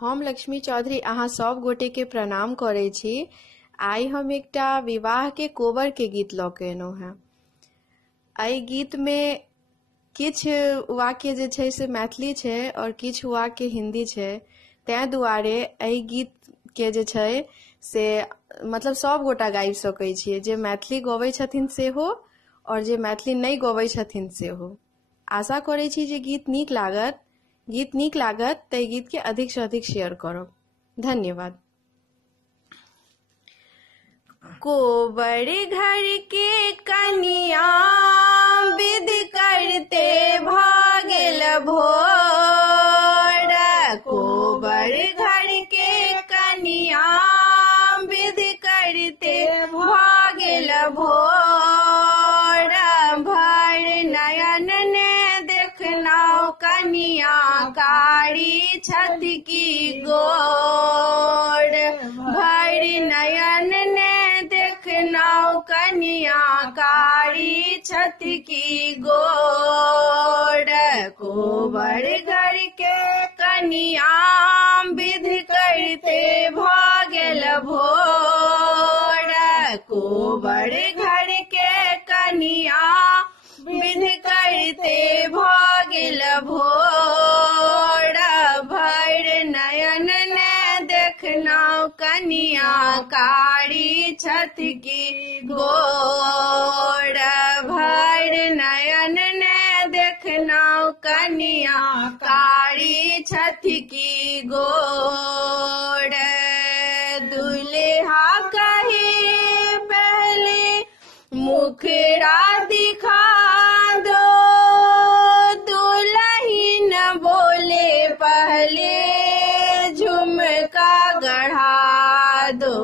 हम लक्ष्मी चौधरी अहाँ सब गोटे के प्रणाम करे छी। आइ हम एकटा विवाह के कोबर के गीत लऽ के एलहुँ हैं। एहि गीत में किछु वाक्य जे छै से मैथिली छै और किछु वाक्य हिंदी छै। तैं दुआरे एहि गीत के जे छै से मतलब सब गोटा गाबि सकै छियै, जे मैथिली गबै छथिन सेहो और जे मैथिली नहीं गबै छथिन सेहो। आशा करै छी जे गीत नीक लागत। गीत नीक लागत तऽ गीत के अधिक से अधिक शेयर करब। धन्यवाद। कोबर घर के कनिया विध करते भागल भोर। कोबर घर के कनिया विध करते भागल भोर। भर नयन ने देखना कनिया कारी छत की गोर। भर नयन ने देखना कनिया कारी छत की गोर। कोबर घर के कनिया विध करते भागल भोर। कोबर घर के कनिया विध करते भागल भोर। भर नयन ने देखना कनिया कारी छत की गोर। भर नयन ने देखना कनिया कारी छत की गोर। दुल्हा कहे पहले मुखड़ा दिखा दो, दुल्हीन बोले पहले झुमका गढ़ा दो।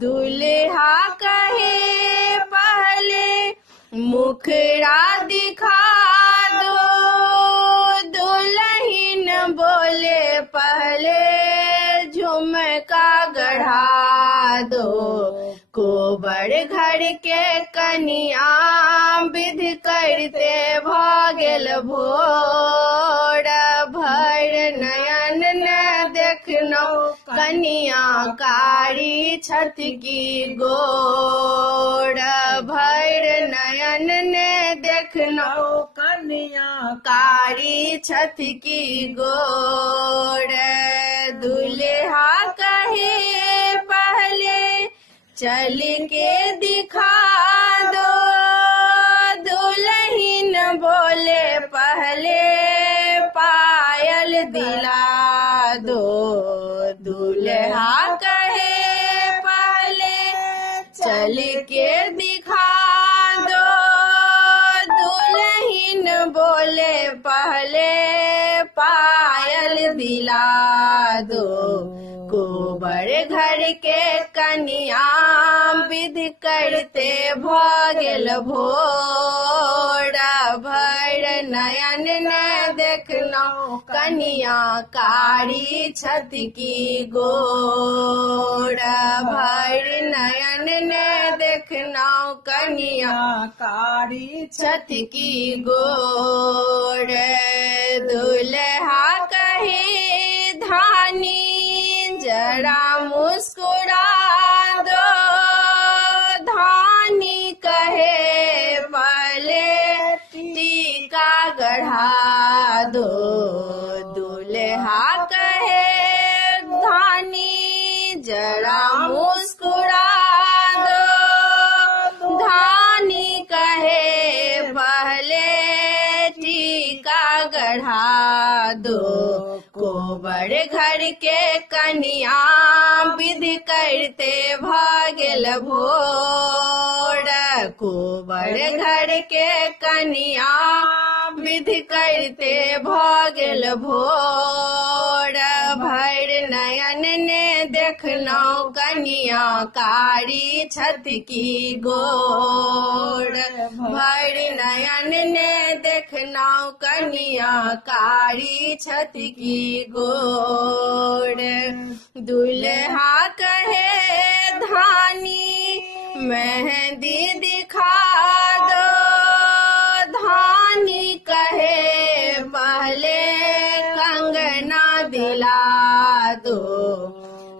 दुल्हा कहे पहले मुखड़ा दिखा दो, दुल्हीन बोले पहले झुमका गढ़ा दो। कोबर घर के कनिया विध करते भागल भोर। भर नयन ने देखनो कनिया कारी छत की गोर। भर नयन ने देखनो कनिया कारी छत की गोर। दुल्हा कहे पहले चल के दिखा दो, दुल्हीन बोले पहले पायल दिला दो। दुल्हा कहे पहले चल के दिखा दो, दुल्हीन बोले पहले पायल दिला दो। कोबर घर के कनिया विध करते भागल भोर। भर नयन ने देखना कनिया कारी छत की गोर। भर नयन ने देखना कनिया कारी छत की गोर। दुल्हा कहे धानी जरा मुस्कुरा दो, धानी कहे पहले टीका गढ़ा दो। दुल्हा कहे धानी जरा मुस्कुरा दो, धानी कहे पहले टीका गढ़ा दो। कोबर घर के कनिया विध करते भागल भोर। कोबर घर के कनिया विध करते भागल भोर। भर नयन ने देखना कनिया कारी छत की गोर। भर नयन ने देखना कनिया कारी छत की गोर। दुल्हा कहे धानी मेहंदी दिखा दो, धानी कहे पहले कंगना दिला दो।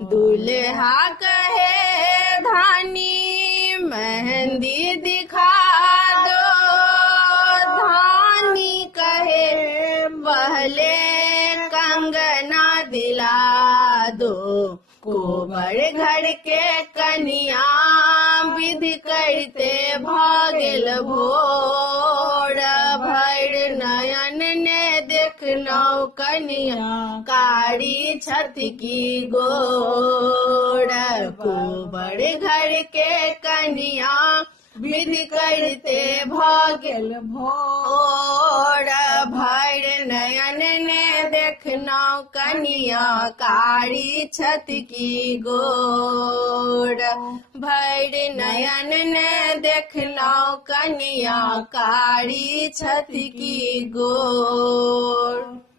दूल्हा कहे धानी मेहंदी दिखा दो, धानी कहे पहले कंगना दिला दो। कोबर घर के कन्या विधि करते भागल भोर, भर नयन ने देखनौ कन्या कारी छत की गोर। कोबर घर के कन्या विधि करते भागल भोर, भर नयन ने देखनौ कन्या कारी छत की गोर। भर नयन ने देखनौ कन्या कारी छत की गोर।